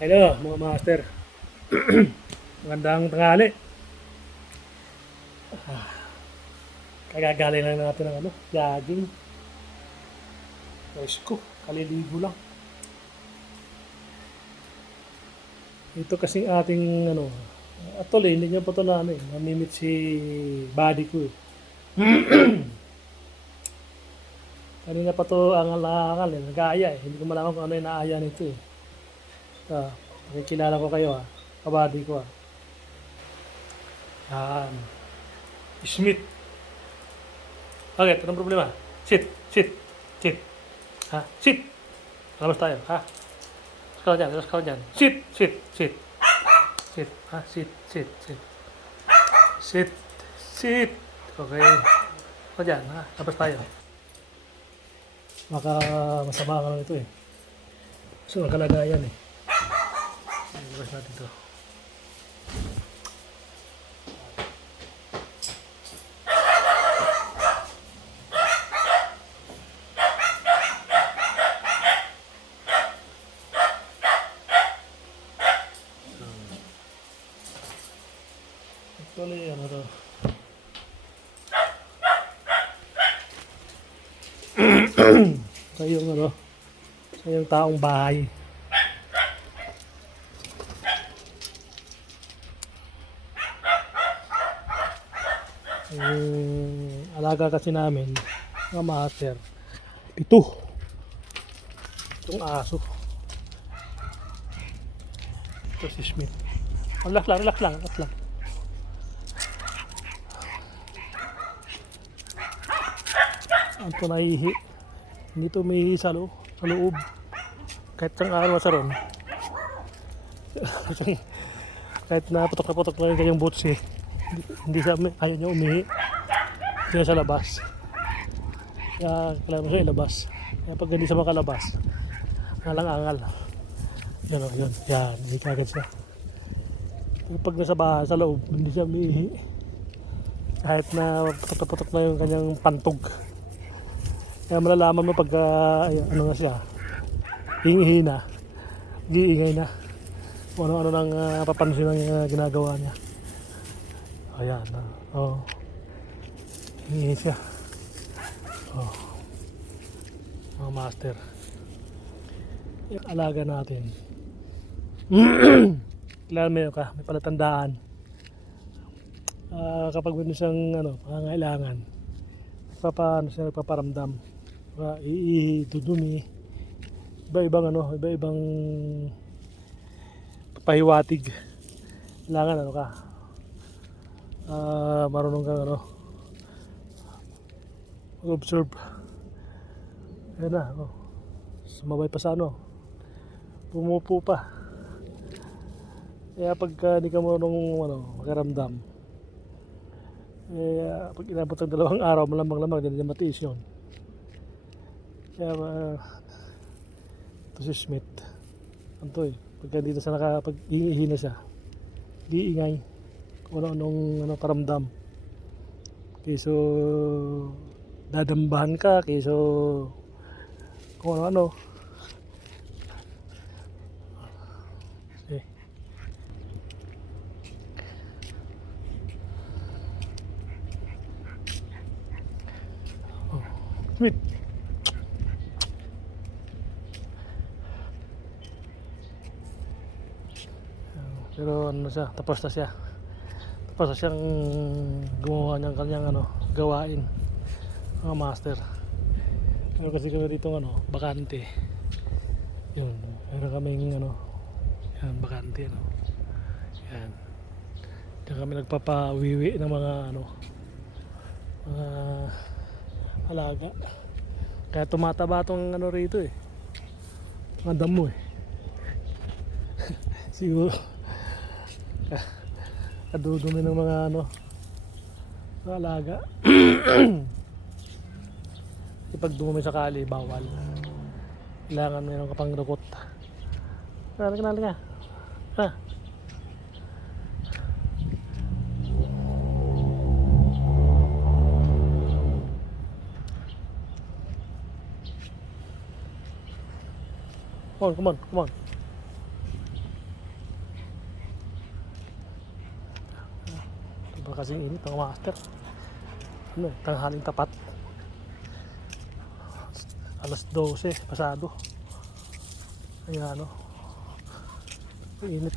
Hello mga master. Magandang tanghali. Kagagaling lang natin ng jogging. Ayos ko, kaliligo lang. Ito kasing ating actually hindi niya pa ito namimit si body ko eh. Kanina pa ito angal-angal eh, nag-aaya eh. Hindi ko malaman kung ano yung naaya nito eh. Pakikilala ko kayo kabady ko Yan. Smith. Okay, anong problema? Sit. Sit. Labas tayo, ha? Labas ka dyan. Sit. Sit. Okay. Ako dyan, ha? Labas tayo. Baka masama ka lang ito eh. So, ang kalagayan eh. Labas natin ito. Actually, ano to? Sa yung taong bahay. Yung alaga kasi namin, mga master, 7. Itong aso. Ito si Smith. Relax lang. Ang ito naihi. Hindi ito may sa loob. Kahit isang araw sa ron. Kahit na putok na yung kanyang boots eh. Hindi sa ayaw niya umihi. Hindi sa labas. Kaya kailangan mo siya ilabas. Kaya pag hindi siya makalabas, angal. Yun. Yan, hindi kagad siya. Pero pag nasa bahay, sa loob, hindi siya umihi. Kahit na putok na yung kanyang pantog. Kaya malalaman mo pag na siya, hingi na, giingay na, kung ano nang papansin ng ginagawa niya. Ayan, hingi siya. Mga master, yung alaga natin. Kailangan may palatandaan. Kapag may siyang pangangailangan, paano siya nagpaparamdam, dudumi, iba-ibang pahiwatig. Kailangan marunong kang mag-observe. Ayan na, sumabay pa sa pumupo pa. Kaya pagka hindi ka marunong makaramdam, pag inabot ng 2 araw, malamang hindi niya matiis yun. Kaya ito si Smith, pagka dito sa pag-iingay siya, giingay kung anong paramdam. Kayso dadambahan ka, kayso kung ano. Smith. Pero tapos na siyang gumawa ng kanyang gawain, mga master. Pero kasi kami dito bakante. Yun, meron kaming yan, bakante yan. Diyan kami nagpapawiwi ng mga mga alaga. Kaya tumataba tong rito eh. Mga damo eh. Siguro kadudumi ng mga mga alaga. Pag dumumi sa kali, bawal. Kailangan mayroon ka pang rukot. Halika. Come on. kasing init mga master. Ano, tanghaling tapat. Alas 12 pasado. Kaya ano, init.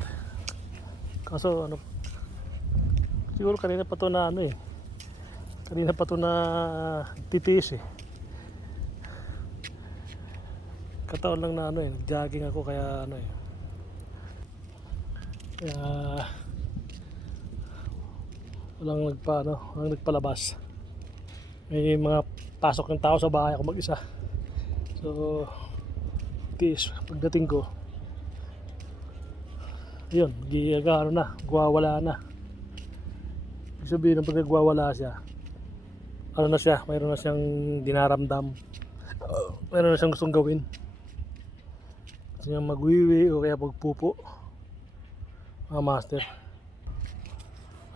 Kaso ano, siguro kanina pa to na ano eh. Kanina pa to na titiis eh. Kataon lang na ano eh, jogging ako kaya ano eh. Kaya walang nagpalabas. May mga pasok ng tao sa bahay ako mag-isa. So, tiis pagdating ko. Yun, gwawala na. Ibig sabihin ng pagkagwawala siya, ano na siya, mayroon na siyang dinaramdam. Mayroon na siyang gustong gawin. Gusto niyang magwiwi o kaya magpupo. Mga master.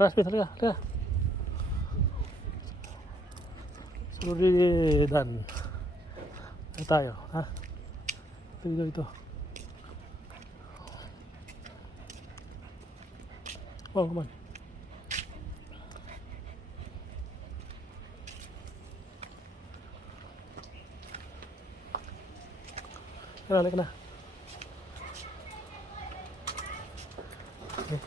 Halika. Sorry, Dan. Ano tayo, ha? Ito. Oh, come on. Halika na. Okay.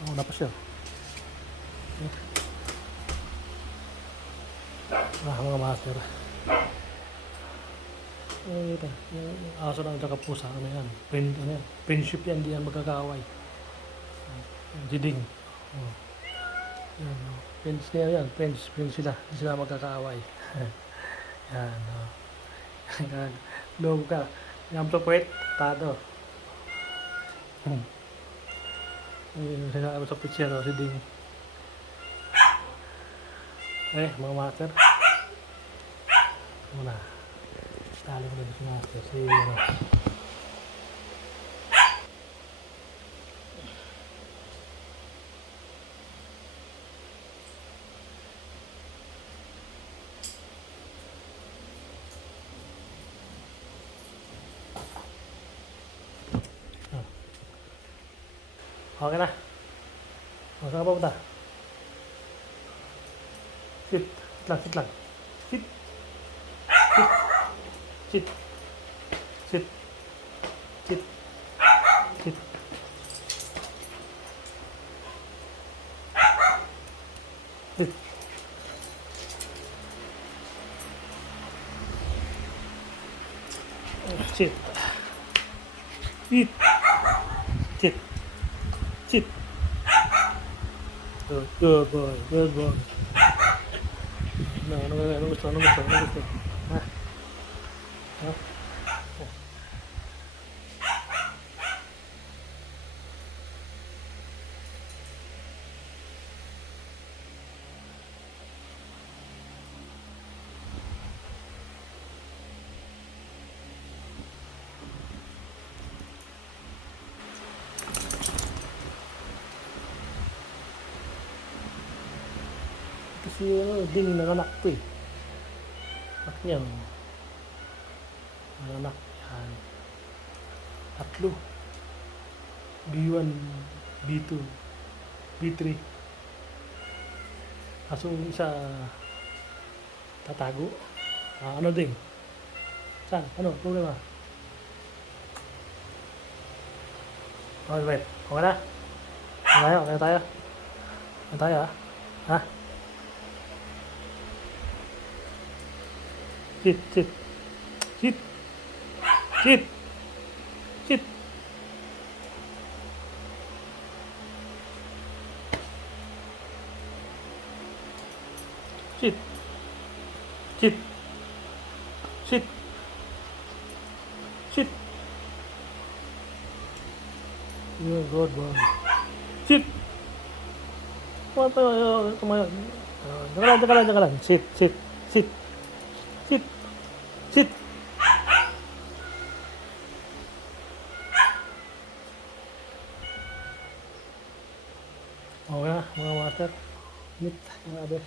Nauna pa siya. Okay. Mga master. Ito, yung aso lang at pusa, ano yan? Friendship yan, di yan magkakaaway. Jiding. Oh. Yan, oh. Friends niya yan, friends sila, hindi sila magkakaaway. Yan, oh. Loob ka. Yan to puwet, tado. Sinabi sa picture, oh, si Ding. Mga master. Muna. Tali ko na si master. Okay na. Saan ka pupunta? Sit lang. Sit. Sit. Sit. Good boy. Ano gusto? Ha? Kasi Ding nanganak ko eh. Anak niya. Nanganak yan. 3. B1, B2, B3. Kaso isa tatago. Ano Ding? Saan? Ano? Problema? Okay, wait. Okay na? Okay tayo? Okay tayo ha? Ha? Sit. You're good boy. Sit. Tumayo. Diyan ka lang. Sit. Okay na, mga master. Init, mga abe.